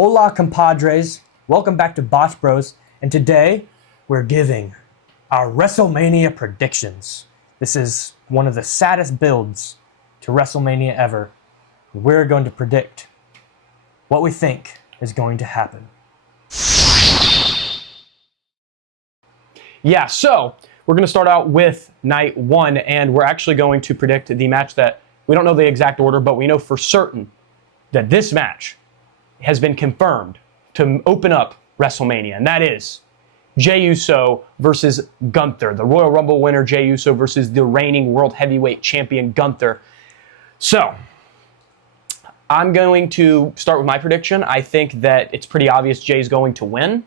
Hola, compadres. Welcome back to Botch Bros. And today, we're giving our WrestleMania predictions. This is one of the saddest builds to WrestleMania ever. We're going to predict what we think is going to happen. Yeah, so we're going to start out with night one, and we're actually going to predict the match that we don't know the exact order, but we know for certain that this match has been confirmed to open up WrestleMania, and that is Jey Uso versus Gunther, the Royal Rumble winner Jey Uso versus the reigning World Heavyweight Champion Gunther. So, I'm going to start with my prediction. I think that it's pretty obvious Jey's going to win,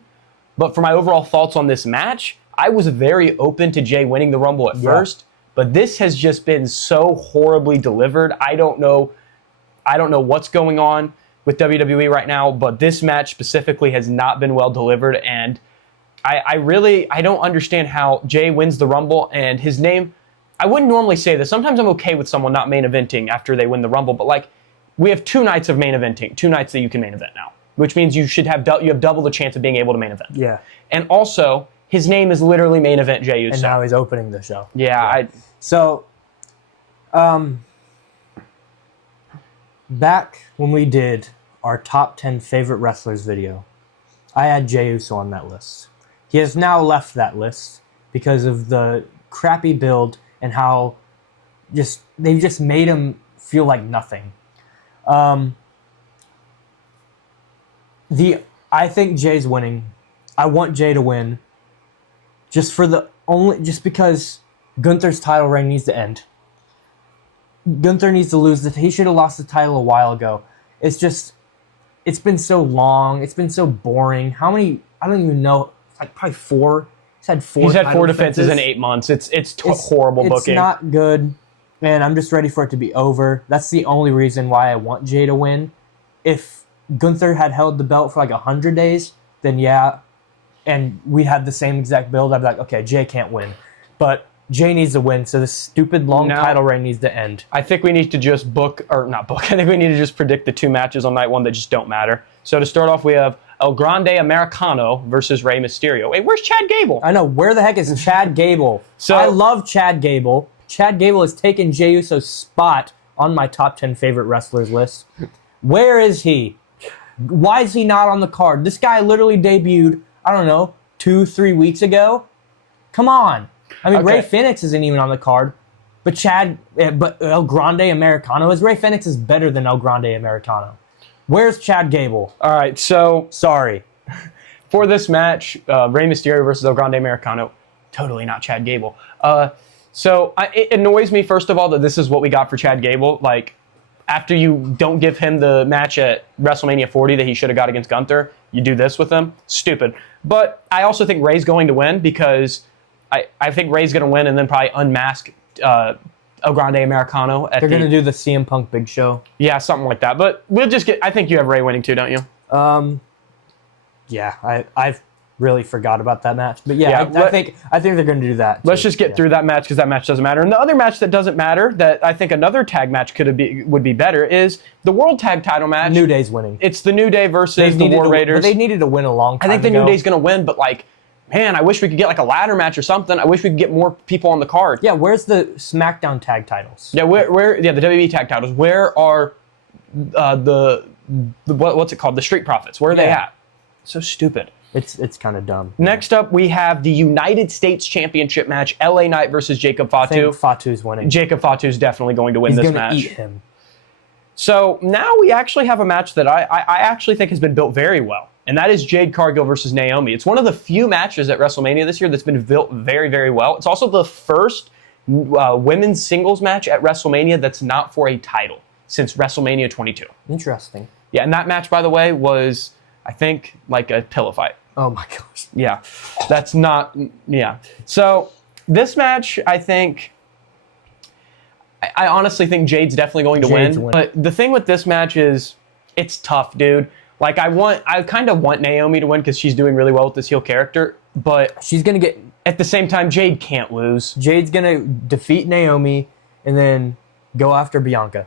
but for my overall thoughts on this match, I was very open to Jey winning the Rumble at first, but this has just been so horribly delivered. I don't know what's going on with WWE right now, but this match specifically has not been well delivered, and I don't understand how Jey wins the Rumble, and his name, I wouldn't normally say this. Sometimes I'm okay with someone not main eventing after they win the Rumble, but like, we have 2 nights of main eventing, 2 nights that you can main event now, which means you have double the chance of being able to main event. Yeah. And also, his name is literally main event Jey Uso. And now he's opening the show. Yeah. So, back when we did our top 10 favorite wrestlers video, I had Jey Uso on that list. He has now left that list because of the crappy build and how they've just made him feel like nothing. I think Jey's winning. I want Jey to win. Just because Gunther's title reign needs to end. Gunther needs to lose. He should have lost the title a while ago. It's been so long. It's been so boring. How many? I don't even know. Like probably 4. He's had 4 defenses in 8 months. It's horrible booking. It's not good, and I'm just ready for it to be over. That's the only reason why I want Jey to win. If Gunther had held the belt for like 100 days, then yeah, and we had the same exact build, I'd be like, okay, Jey can't win. But Jey needs to win, so this stupid long title reign needs to end. I think we need to just I think we need to just predict the 2 matches on night one that just don't matter. So to start off, we have El Grande Americano versus Rey Mysterio. Wait, where's Chad Gable? I know, where the heck is Chad Gable? I love Chad Gable. Chad Gable has taken Jey Uso's spot on my top 10 favorite wrestlers list. Where is he? Why is he not on the card? This guy literally debuted, I don't know, 2-3 weeks ago. Come on. I mean, Rey Fenix isn't even on the card, but El Grande Americano Rey Fenix is better than El Grande Americano. Where's Chad Gable? All right, so sorry. For this match, Rey Mysterio versus El Grande Americano, totally not Chad Gable. So it annoys me, first of all, that this is what we got for Chad Gable. Like, after you don't give him the match at WrestleMania 40 that he should have got against Gunther, you do this with him? Stupid. But I also think Rey's going to win because I think Rey's going to win and then probably unmask El Grande Americano. They're going to do the CM Punk Big Show. Yeah, something like that. But we'll just I think you have Rey winning too, don't you? Yeah, I've really forgot about that match. But yeah, I think they're going to do that. Let's just get through that match because that match doesn't matter. And the other match that doesn't matter, that I think another tag match would be better, is the World Tag Title match. New Day's winning. It's the New Day versus the War Raiders. But they needed to win a long time ago. I think the New Day's going to win, but like, man, I wish we could get like a ladder match or something. I wish we could get more people on the card. Yeah, where's the SmackDown tag titles? Yeah, the WWE tag titles. Where are what's it called? The Street Profits. Where are they at? So stupid. It's kind of dumb. Next up, we have the United States Championship match, LA Knight versus Jacob Fatu. I think Fatu's winning. Jacob Fatu's definitely going to win this match. He's going to eat him. So now we actually have a match that I actually think has been built very well, and that is Jade Cargill versus Naomi. It's one of the few matches at WrestleMania this year that's been built very, very well. It's also the first women's singles match at WrestleMania that's not for a title since WrestleMania 22. Interesting. Yeah, and that match, by the way, was, I think, like a pillow fight. Oh my gosh. Yeah, that's not, yeah. So this match, I honestly think Jade's definitely going to win. But the thing with this match is, it's tough, dude. Like, I kind of want Naomi to win because she's doing really well with this heel character, but she's going to get... At the same time, Jade can't lose. Jade's going to defeat Naomi and then go after Bianca.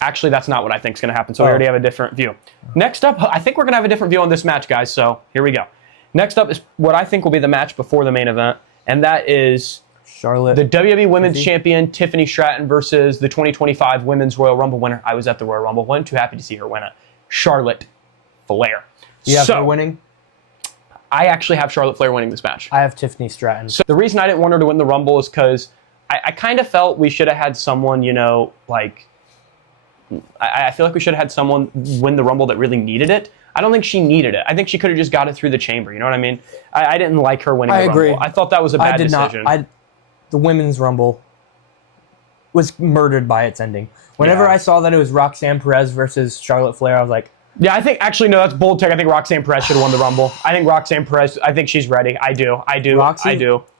Actually, that's not what I think is going to happen, so we already have a different view. Next up, I think we're going to have a different view on this match, guys, so here we go. Next up is what I think will be the match before the main event, and that is Charlotte. the WWE Women's Champion, Tiffany Stratton, versus the 2025 Women's Royal Rumble winner. I was at the Royal Rumble. Wasn't too happy to see her win it. Charlotte Flair. You have her winning? I actually have Charlotte Flair winning this match. I have Tiffany Stratton. So the reason I didn't want her to win the Rumble is because I kind of felt we should have had someone, you know, like... I feel like we should have had someone win the Rumble that really needed it. I don't think she needed it. I think she could have just got it through the chamber. You know what I mean? I didn't like her winning the agree. Rumble. I thought that was a bad decision. The Women's Rumble was murdered by its ending. Whenever I saw that it was Roxanne Perez versus Charlotte Flair, I was like... Yeah, I think, actually, no, that's bold take. I think Roxanne Perez should have won the Rumble. I think Roxanne Perez, I think she's ready. I do.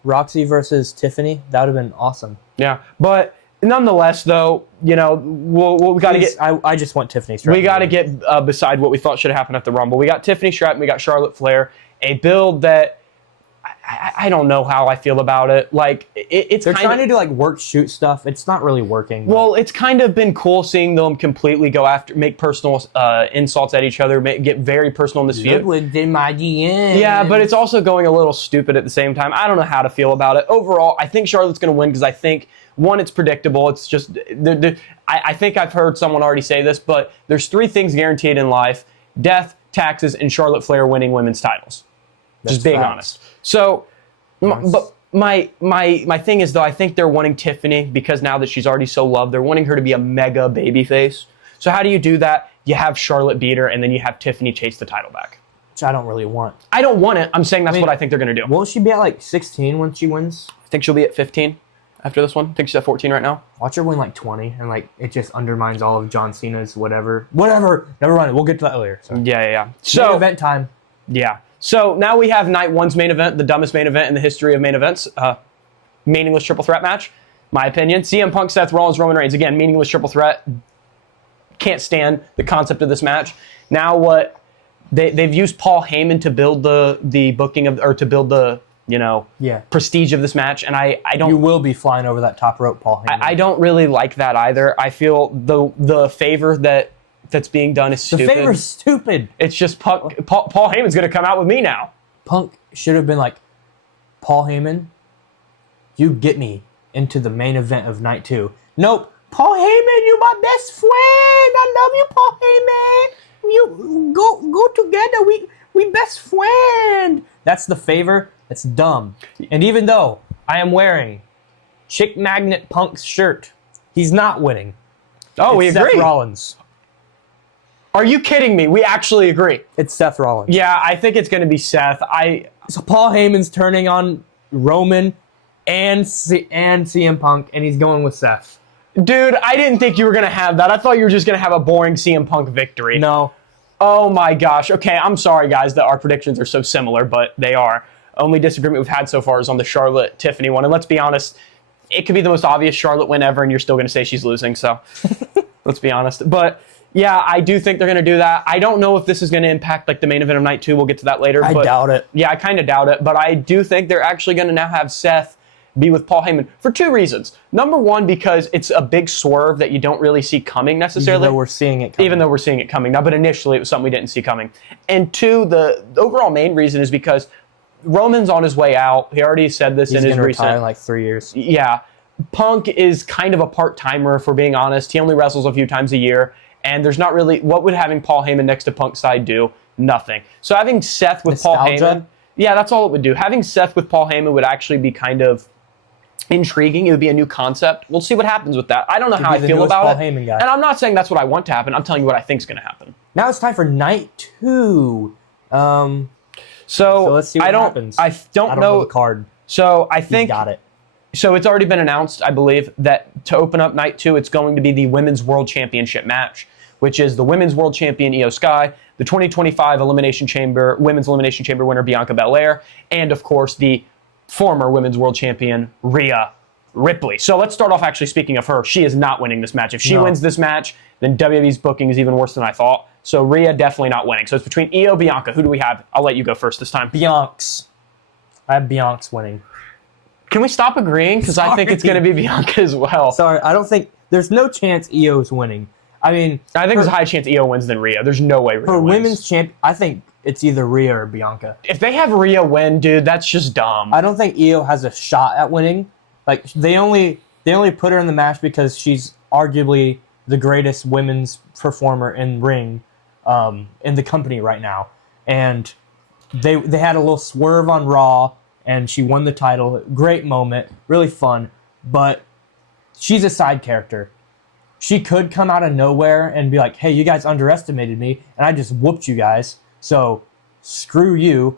Roxy versus Tiffany, that would have been awesome. Yeah, but... Nonetheless, though, you know, we got to get... I just want Tiffany Stratton. We got to get beside what we thought should have happened at the Rumble. We got Tiffany Stratton, we got Charlotte Flair, a build that I don't know how I feel about it. Like, it's They're trying to do, like, work-shoot stuff. It's not really working. Well, it's kind of been cool seeing them completely go after, make personal insults at each other, get very personal in this feud. In my DM. Yeah, but it's also going a little stupid at the same time. I don't know how to feel about it. Overall, I think Charlotte's going to win because I think... One, it's predictable. It's just, I think I've heard someone already say this, but there's 3 things guaranteed in life: death, taxes, and Charlotte Flair winning women's titles. Just being honest. So, but my thing is, though, I think they're wanting Tiffany because now that she's already so loved, they're wanting her to be a mega babyface. So how do you do that? You have Charlotte beat her, and then you have Tiffany chase the title back. Which I don't really want. I don't want it. I'm saying that's what I think they're going to do. Won't she be at like 16 when she wins? I think she'll be at 15. After this one, I think she's at 14 right now. Watch her win like 20, and like it just undermines all of John Cena's whatever. Never mind. We'll get to that later. So. Yeah. So main event time. Yeah. So now we have night 1's main event, the dumbest main event in the history of main events. Meaningless triple threat match, my opinion. CM Punk, Seth Rollins, Roman Reigns. Again, meaningless triple threat. Can't stand the concept of this match. Now what? They've used Paul Heyman to build the booking of, or to build the prestige of this match, and I don't... You will be flying over that top rope, Paul Heyman. I don't really like that either. I feel the favor that's being done is stupid. The favor's stupid. It's just Paul Heyman's going to come out with me now. Punk should have been like, Paul Heyman, you get me into the main event of night 2. Nope. Paul Heyman, you my best friend. I love you, Paul Heyman. You go together. We best friend. That's the favor. That's dumb. And even though I am wearing Chick Magnet Punk's shirt, he's not winning. Oh, we agree. Seth Rollins. Are you kidding me? We actually agree. It's Seth Rollins. Yeah, I think it's going to be Seth. So Paul Heyman's turning on Roman and CM Punk, and he's going with Seth. Dude, I didn't think you were going to have that. I thought you were just going to have a boring CM Punk victory. No. Oh my gosh. Okay, I'm sorry, guys, that our predictions are so similar, but they are. Only disagreement we've had so far is on the Charlotte-Tiffany one. And let's be honest, it could be the most obvious Charlotte win ever, and you're still going to say she's losing. So let's be honest. But yeah, I do think they're going to do that. I don't know if this is going to impact like the main event of night 2. We'll get to that later. I doubt it. Yeah, I kind of doubt it. But I do think they're actually going to now have Seth be with Paul Heyman for 2 reasons. Number one, because it's a big swerve that you don't really see coming necessarily. Even though we're seeing it coming. Now, but initially it was something we didn't see coming. And 2, the overall main reason is because Roman's on his way out. He already said this in his recent... He's retire in like 3 years. Yeah. Punk is kind of a part-timer, if we're being honest. He only wrestles a few times a year. And there's not really... What would having Paul Heyman next to Punk's side do? Nothing. So having Seth with Paul Heyman... Yeah, that's all it would do. Having Seth with Paul Heyman would actually be kind of intriguing. It would be a new concept. We'll see what happens with that. I don't know how I feel about it. And I'm not saying that's what I want to happen. I'm telling you what I think is going to happen. Now it's time for night 2. So let's see what happens. I don't know the card. So I think... He's got it. So it's already been announced, I believe, that to open up night 2, it's going to be the Women's World Championship match, which is the Women's World Champion Io Sky, the 2025 Women's Elimination Chamber winner Bianca Belair, and of course the former Women's World Champion Rhea Ripley. So let's start off actually speaking of her. She is not winning this match. If she wins this match, then WWE's booking is even worse than I thought. So Rhea definitely not winning. So it's between Io, Bianca. Who do we have? I'll let you go first this time. Bianca's. I have Bianca's winning. Can we stop agreeing? Because I think it's going to be Bianca as well. Sorry, I don't think... There's no chance Io's winning. I mean, I think there's a high chance Io wins than Rhea. There's no way Rhea her wins. women's champ. I think it's either Rhea or Bianca. If they have Rhea win, dude, that's just dumb. I don't think Io has a shot at winning. Like they only put her in the match because she's arguably the greatest women's performer in ring in the company right now. And they had a little swerve on Raw, and she won the title. Great moment, really fun. But she's a side character. She could come out of nowhere and be like, hey, you guys underestimated me, and I just whooped you guys, so screw you.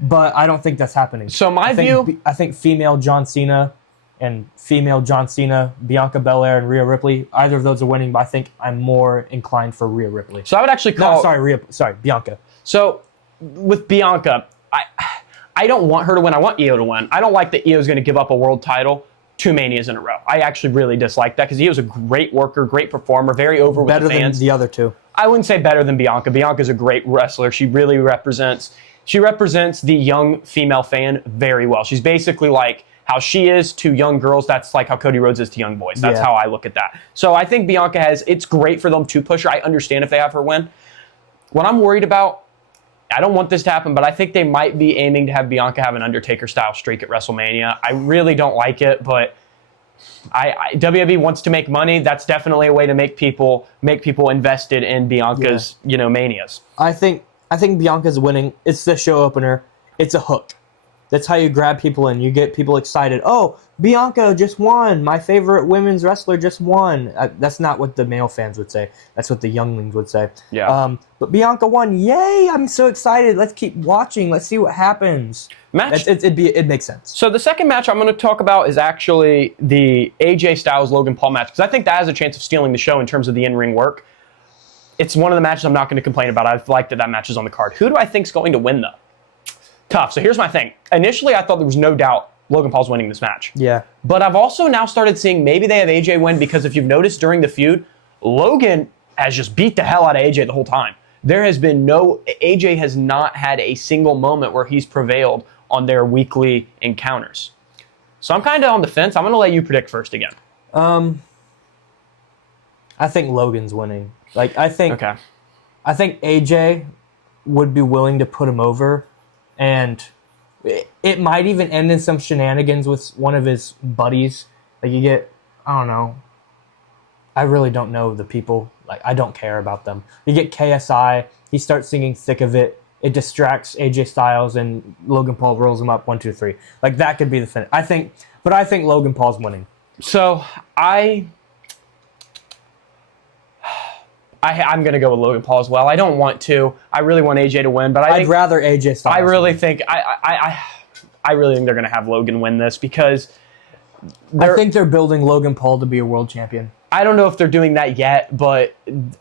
But I don't think that's happening. So I think female John Cena and female John Cena, Bianca Belair and Rhea Ripley, either of those are winning, but I think I'm more inclined for Rhea Ripley. So I would actually call... Bianca. So with Bianca, I don't want her to win. I want Io to win. I don't like that Io's going to give up a world title 2 Manias in a row. I actually really dislike that because Io's a great worker, great performer, very over with the fans. Better than the other two. I wouldn't say better than Bianca. Bianca's a great wrestler. She really represents the young female fan very well. She's basically like how she is to young girls. That's like how Cody Rhodes is to young boys. That's how I look at that. So I think Bianca it's great for them to push her. I understand if they have her win. What I'm worried about, I don't want this to happen, but I think they might be aiming to have Bianca have an Undertaker-style streak at WrestleMania. I really don't like it, but WWE wants to make money. That's definitely a way to make people invested in Bianca's Manias. I think Bianca's winning. It's the show opener. It's a hook. That's how you grab people in. You get people excited. Oh, Bianca just won. My favorite women's wrestler just won. That's not what the male fans would say. That's what the younglings would say. Yeah. But Bianca won. Yay! I'm so excited. Let's keep watching. Let's see what happens. It makes sense. So the second match I'm going to talk about is actually the AJ Styles Logan Paul match because I think that has a chance of stealing the show in terms of the in-ring work. It's one of the matches I'm not going to complain about. I like that match is on the card. Who do I think is going to win though? Tough. So here's my thing. Initially, I thought there was no doubt Logan Paul's winning this match. Yeah. But I've also now started seeing maybe they have AJ win because if you've noticed during the feud, Logan has just beat the hell out of AJ the whole time. AJ has not had a single moment where he's prevailed on their weekly encounters. So I'm kind of on the fence. I'm going to let you predict first again. I think Logan's winning. I think AJ would be willing to put him over, and it might even end in some shenanigans with one of his buddies. I don't know. I really don't know the people. I don't care about them. You get KSI. He starts singing "Thick of It." It distracts AJ Styles, and Logan Paul rolls him up 1, 2, 3. That could be the finish. I think Logan Paul's winning. So I'm going to go with Logan Paul as well. I don't want to. I really want AJ to win, but I'd rather AJ Styles. I really think they're going to have Logan win this because I think they're building Logan Paul to be a world champion. I don't know if they're doing that yet, but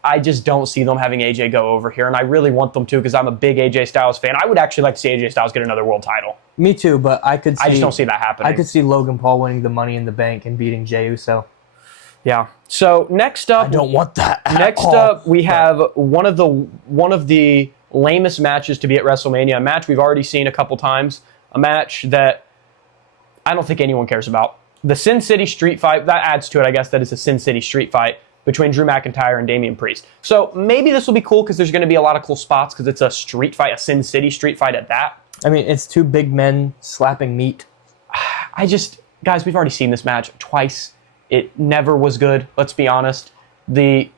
I just don't see them having AJ go over here, and I really want them to because I'm a big AJ Styles fan. I would actually like to see AJ Styles get another world title. Me too, but I just don't see that happening. I could see Logan Paul winning the Money in the Bank and beating Jey Uso. Yeah. So next up, I don't want that. Next up, we have one of the lamest matches to be at WrestleMania. A match we've already seen a couple times. A match that I don't think anyone cares about. The Sin City Street Fight, that adds to it, I guess, that it's a Sin City Street Fight between Drew McIntyre and Damian Priest. So maybe this will be cool because there's going to be a lot of cool spots because it's a street fight, a Sin City Street Fight at that. I mean, it's two big men slapping meat. Guys, we've already seen this match twice. It never was good, let's be honest. Drew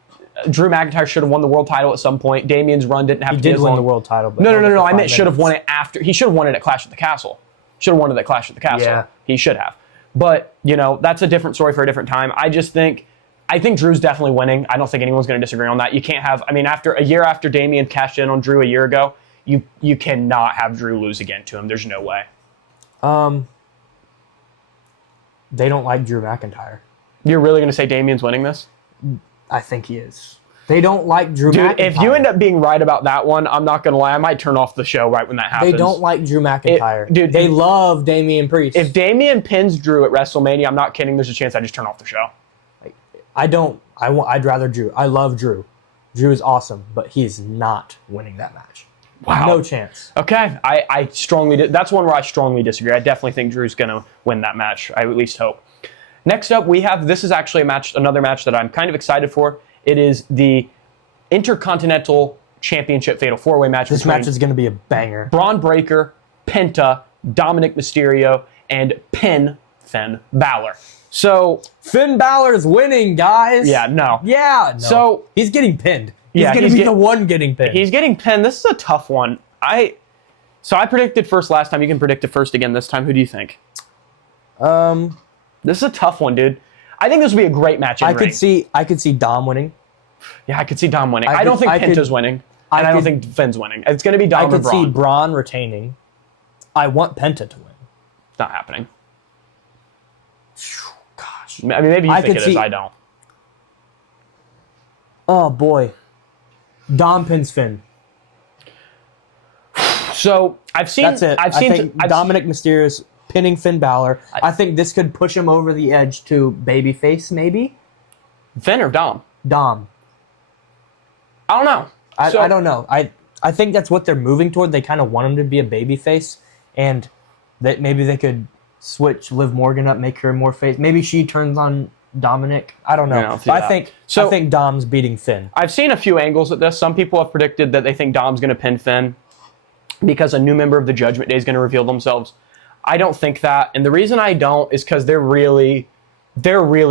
McIntyre should have won the world title at some point. Damian's run didn't have to be as long. He did win the world title. But No. I meant should have won it after. He should have won it at Clash at the Castle. Should have won it at Clash at the Castle. Yeah. He should have. But, that's a different story for a different time. I think Drew's definitely winning. I don't think anyone's going to disagree on that. You can't have, after a year after Damian cashed in on Drew a year ago, you cannot have Drew lose again to him. There's no way. They don't like Drew McIntyre. You're really going to say Damian's winning this? I think he is. They don't like Drew McIntyre. Dude, if you end up being right about that one, I'm not going to lie. I might turn off the show right when that happens. They don't like Drew McIntyre. They love Damian Priest. If Damian pins Drew at WrestleMania, I'm not kidding, there's a chance I just turn off the show. I'd rather Drew. I love Drew. Drew is awesome, but he's not winning that match. Wow. No chance. Okay. That's one where I strongly disagree. I definitely think Drew's going to win that match. I at least hope. Next up, this is actually another match that I'm kind of excited for. It is the Intercontinental Championship Fatal 4-Way match. This match is going to be a banger. Braun Breaker, Penta, Dominic Mysterio, and Finn Balor. So Finn Balor's winning, guys. yeah, no. Yeah, no. So he's getting pinned. He's Yeah, going to be the one getting pinned. He's getting pinned. This is a tough one. So I predicted first last time. You can predict it first again this time. Who do you think? This is a tough one, dude. I think this would be a great match in ring. I could see Dom winning. Yeah, I could see Dom winning. I don't think Penta's winning. And I don't think Finn's winning. It's going to be Dom or Braun. I could see Braun retaining. I want Penta to win. It's not happening. Gosh. I mean, maybe you think it is. I don't. Oh, boy. Dom pins Finn. So I've seen. That's it. I think Dominic Mysterio's pinning Finn Balor. I think this could push him over the edge to babyface, maybe. Finn or Dom? Dom. I don't know. I don't know. I think that's what they're moving toward. They kind of want him to be a babyface, and that maybe they could switch Liv Morgan up, make her more face. Maybe she turns on Dominic. I don't know. Yeah, but I think Dom's beating Finn. I've seen a few angles at this. Some people have predicted that they think Dom's going to pin Finn because a new member of the Judgment Day is going to reveal themselves. I don't think that, and the reason I don't is because they're really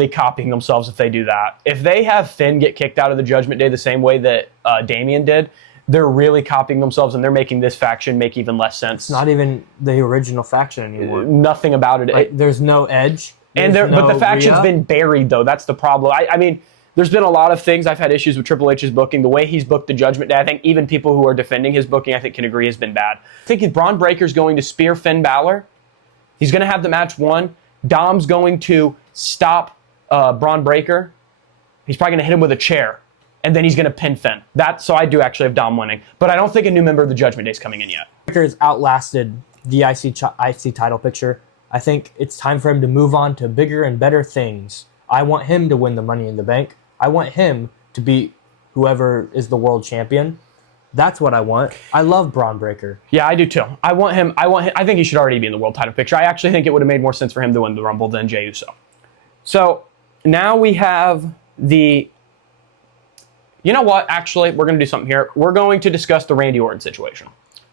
copying themselves if they do that. If they have Finn get kicked out of the Judgment Day the same way that Damian did, they're really copying themselves, and they're making this faction make even less sense. It's not even the original faction anymore. Nothing about it. Like, there's no edge. But the faction's been buried, though. That's the problem. I mean, there's been a lot of things. I've had issues with Triple H's booking. The way he's booked the Judgment Day, I think even people who are defending his booking, I think can agree has been bad. I think if Braun Breaker's going to spear Finn Balor, he's going to have the match won. Dom's going to stop Braun Breaker. He's probably going to hit him with a chair, and then he's going to pin Finn. So I do actually have Dom winning, but I don't think a new member of the Judgment Day is coming in yet. Breaker has outlasted the IC title picture. I think it's time for him to move on to bigger and better things. I want him to win the Money in the Bank. I want him to beat whoever is the world champion. That's what I want. I love Braun Breaker. Yeah, I do too. I want him. I think he should already be in the world title picture. I actually think it would have made more sense for him to win the Rumble than Jey Uso. So now we have the. You know what? Actually, we're going to do something here. We're going to discuss the Randy Orton situation.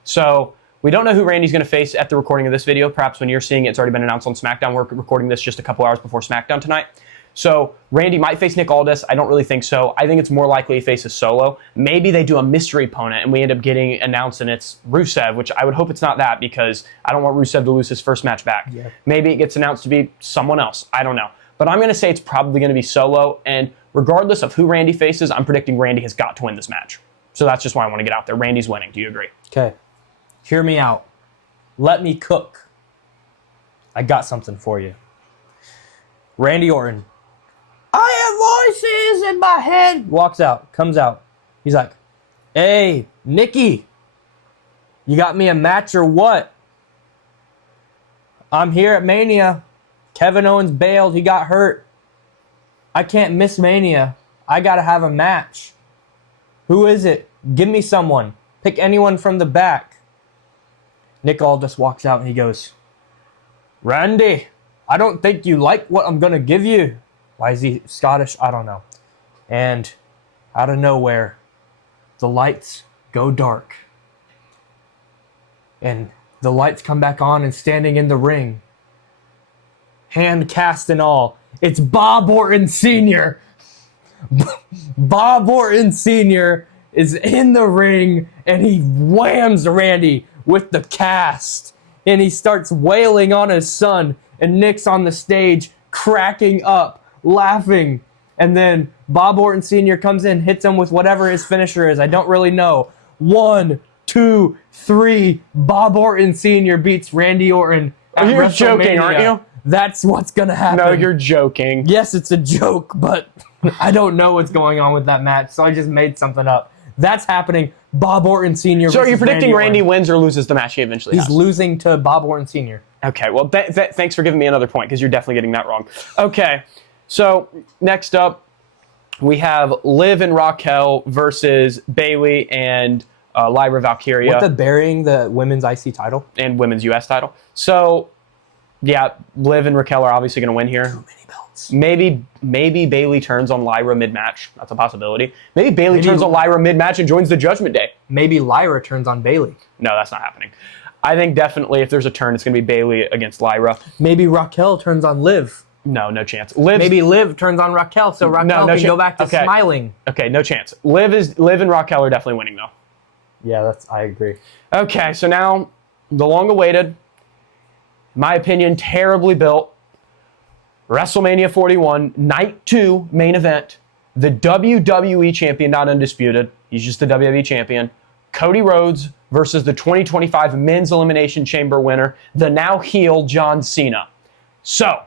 So we don't know who Randy's going to face at the recording of this video. Perhaps when you're seeing it, it's already been announced on SmackDown. We're recording this just a couple hours before SmackDown tonight. So Randy might face Nick Aldis. I don't really think so. I think it's more likely he faces Solo. Maybe they do a mystery opponent and we end up getting announced and it's Rusev, which I would hope it's not that because I don't want Rusev to lose his first match back. Yeah. Maybe it gets announced to be someone else. I don't know. But I'm going to say it's probably going to be Solo. And regardless of who Randy faces, I'm predicting Randy has got to win this match. So that's just why I want to get out there. Randy's winning. Do you agree? Okay. Hear me out. Let me cook. I got something for you. Randy Orton. I have voices in my head. Walks out, comes out. He's like, hey, Nikki, you got me a match or what? I'm here at Mania. Kevin Owens bailed. He got hurt. I can't miss Mania. I got to have a match. Who is it? Give me someone. Pick anyone from the back. Nick Aldis walks out and he goes, Randy, I don't think you like what I'm going to give you. Why is he Scottish? I don't know. And out of nowhere, the lights go dark. And the lights come back on and standing in the ring, hand cast and all, it's Bob Orton Sr. Bob Orton Sr. is in the ring and he whams Randy with the cast. And he starts wailing on his son. And Nick's on the stage cracking up, laughing, and then Bob Orton Sr. comes in, hits him with whatever his finisher is. I don't really know. 1, 2, 3. Bob Orton Sr. beats Randy Orton at You're WrestleMania. joking, aren't you? That's what's gonna happen. No, you're joking. Yes, it's a joke, but I don't know what's going on with that match, so I just made something up. That's happening. Bob Orton Sr. So are you predicting Randy Orton. wins or loses the match he eventually has? He's losing to Bob Orton Sr. Okay, well, thanks for giving me another point because you're definitely getting that wrong. Okay, so next up, we have Liv and Raquel versus Bayley and Lyra Valkyria. What, the burying the women's IC title? And women's US title. So Yeah, Liv and Raquel are obviously going to win here. Too many belts. Maybe Bayley turns on Lyra mid-match. That's a possibility. Maybe Bayley turns on Lyra mid-match and joins the Judgment Day. Maybe Lyra turns on Bayley. No, that's not happening. I think definitely if there's a turn, it's going to be Bayley against Lyra. Maybe Raquel turns on Liv. No chance. Maybe Liv turns on Raquel, so Raquel can go back to smiling. Okay, no chance. Liv and Raquel are definitely winning though. Yeah, I agree. Okay, so now the long-awaited, in my opinion, terribly built WrestleMania 41 Night 2 main event. The WWE champion, not undisputed. He's just the WWE champion. Cody Rhodes versus the 2025 Men's Elimination Chamber winner, the now heel John Cena. So,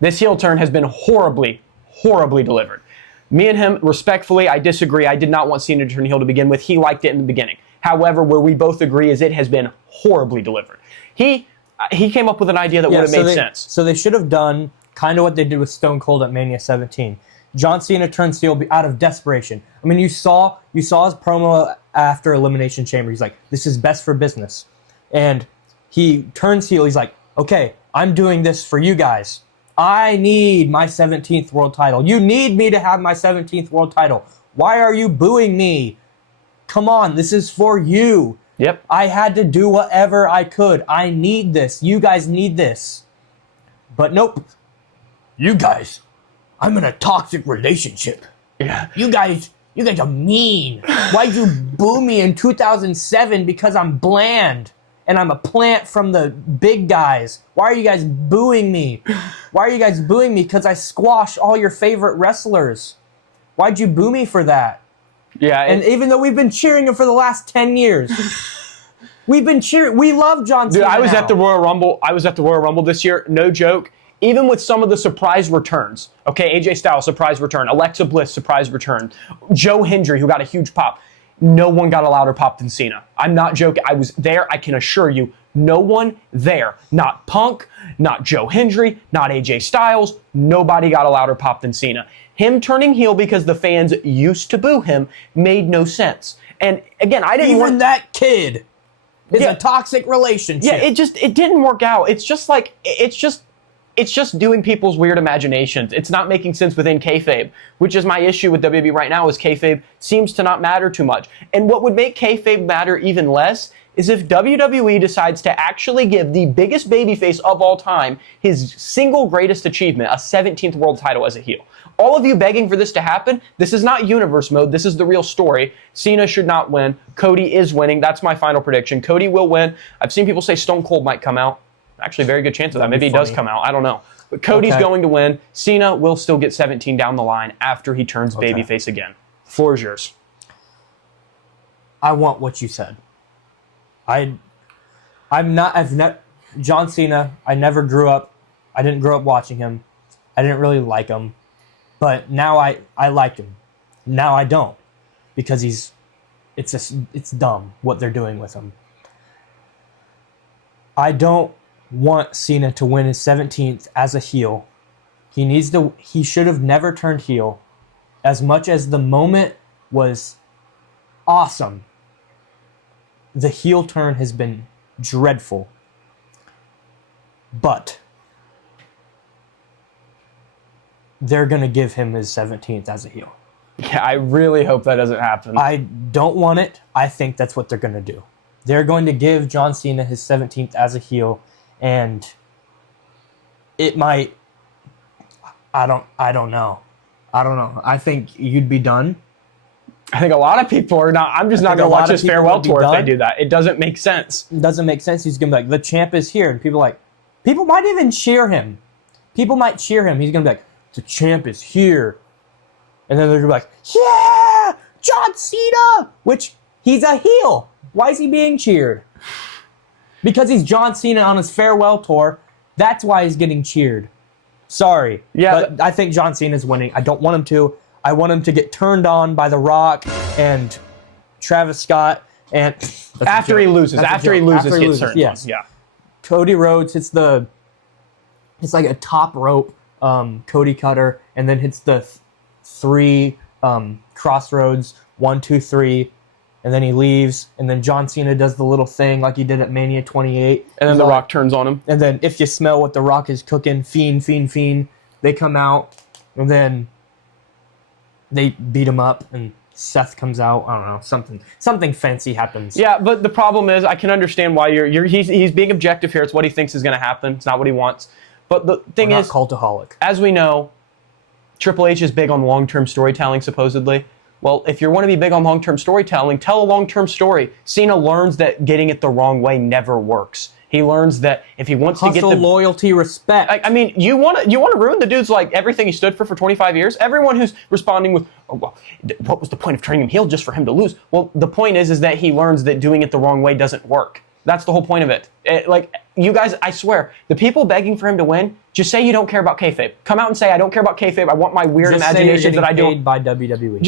this heel turn has been horribly delivered. Me and him, respectfully, I disagree. I did not want Cena to turn heel to begin with. He liked it in the beginning. However, where we both agree is it has been horribly delivered. He came up with an idea that would have made sense. So they should have done kind of what they did with Stone Cold at Mania 17. John Cena turns heel out of desperation. I mean, you saw his promo after Elimination Chamber. He's like, this is best for business. And he turns heel. He's like, okay, I'm doing this for you guys. I need my 17th world title. You need me to have my 17th world title. Why are you booing me? Come on, this is for you. Yep. I had to do whatever I could. I need this. You guys need this. But nope. You guys, I'm in a toxic relationship. Yeah. You guys are mean. Why'd you boo me in 2007 because I'm bland and I'm a plant from the big guys? Why are you guys booing me? Why are you guys booing me? Because I squash all your favorite wrestlers. Why'd you boo me for that? Yeah. And even though we've been cheering him for the last 10 years, we've been cheering. We love John Cena. Dude, I was now. at the Royal Rumble this year. No joke. Even with some of the surprise returns, okay, AJ Styles, surprise return, Alexa Bliss, surprise return, Joe Hendry, who got a huge pop, no one got a louder pop than Cena. I'm not joking. I was there. I can assure you, no one there, not Punk, not Joe Hendry, not AJ Styles, nobody got a louder pop than Cena. Him turning heel because the fans used to boo him made no sense. And again, I didn't Even that kid is Yeah. a toxic relationship. Yeah, it didn't work out. It's just doing people's weird imaginations. It's not making sense within kayfabe, which is my issue with WWE right now is kayfabe seems to not matter too much. And what would make kayfabe matter even less is if WWE decides to actually give the biggest babyface of all time his single greatest achievement, a 17th world title as a heel. All of you begging for this to happen, this is not universe mode. This is the real story. Cena should not win. Cody is winning. That's my final prediction. Cody will win. I've seen people say Stone Cold might come out. Actually, very good chance of that. Maybe he does come out. I don't know. But Cody's going to win. Cena will still get 17 down the line after he turns babyface again. The floor is yours. I want what you said. John Cena, I never grew up. I didn't grow up watching him. I didn't really like him. But now I like him. Now I don't. Because it's dumb what they're doing with him. I don't want Cena to win his 17th as a heel. He should have never turned heel. As much as the moment was awesome, the heel turn has been dreadful. But they're going to give him his 17th as a heel. Yeah, I really hope that doesn't happen. I don't want it. I think that's what they're going to do. They're going to give John Cena his 17th as a heel, and it might. I don't know. I think you'd be done. I think a lot of people are not. I'm just not going to watch his farewell tour if they do that. It doesn't make sense. It doesn't make sense. He's going to be like, the champ is here. And people might even cheer him. People might cheer him. He's going to be like, the champ is here. And then they're going to be like, yeah, John Cena. Which, he's a heel. Why is he being cheered? Because he's John Cena on his farewell tour. That's why he's getting cheered. Sorry. Yeah. But I think John Cena's winning. I don't want him to. I want him to get turned on by The Rock and Travis Scott. And after he loses, he gets turned yes. on. Yeah. Cody Rhodes hits it's like a top rope Cody cutter, and then hits the three crossroads, 1, 2, 3, and then he leaves, and then John Cena does the little thing like he did at Mania 28. And then The Rock turns on him. And then if you smell what The Rock is cooking, fiend, they come out, and then they beat him up, and Seth comes out. I don't know, something fancy happens. Yeah, but the problem is, I can understand why he's being objective here. It's what he thinks is going to happen. It's not what he wants. But the thing is, cultaholic. As we know, Triple H is big on long-term storytelling, supposedly. Well, if you want to be big on long-term storytelling, tell a long-term story. Cena learns that getting it the wrong way never works. He learns that if he wants to get the loyalty, respect. I mean, you want to ruin the dude's like everything he stood for 25 years. Everyone who's responding with, "Oh, well, what was the point of turning him heel just for him to lose?" Well, the point is that he learns that doing it the wrong way doesn't work. That's the whole point of it. Like, you guys, I swear, the people begging for him to win, just say you don't care about kayfabe. Come out and say, I don't care about kayfabe. I want my weird imagination that I do. Paid by WWE.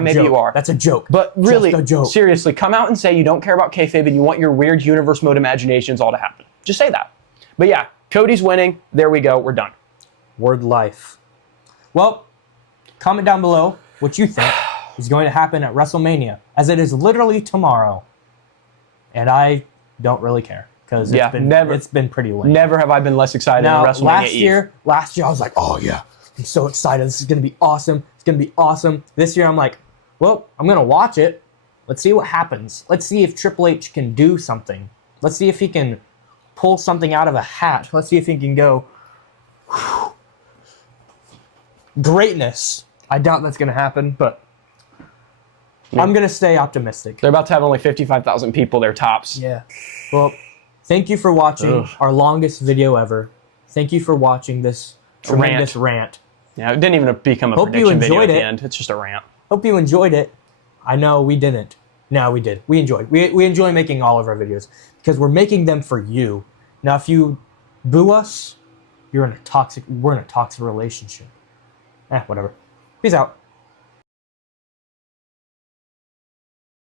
Maybe joke. you are. That's a joke. But really, just a joke. Seriously, come out and say you don't care about kayfabe and you want your weird universe mode imaginations all to happen. Just say that. But yeah, Cody's winning. There we go. We're done. Word life. Well, comment down below what you think is going to happen at WrestleMania, as it is literally tomorrow. And I don't really care, because it's been pretty lame. Never have I been less excited than WrestleMania Eve. Last year I was like, oh yeah, I'm so excited. This is going to be awesome. It's going to be awesome. This year I'm like, well, I'm going to watch it. Let's see what happens. Let's see if Triple H can do something. Let's see if he can pull something out of a hat. Let's see if he can go, whew, greatness. I doubt that's going to happen, but I'm going to stay optimistic. They're about to have only 55,000 people there tops. Yeah. Well, thank you for watching our longest video ever. Thank you for watching this tremendous rant. Yeah, it didn't even become a prediction video at the end. It's just a rant. Hope you enjoyed it. I know we didn't. No, we did. We enjoyed. We enjoy making all of our videos because we're making them for you. Now, if you boo us, we're in a toxic relationship. Whatever. Peace out.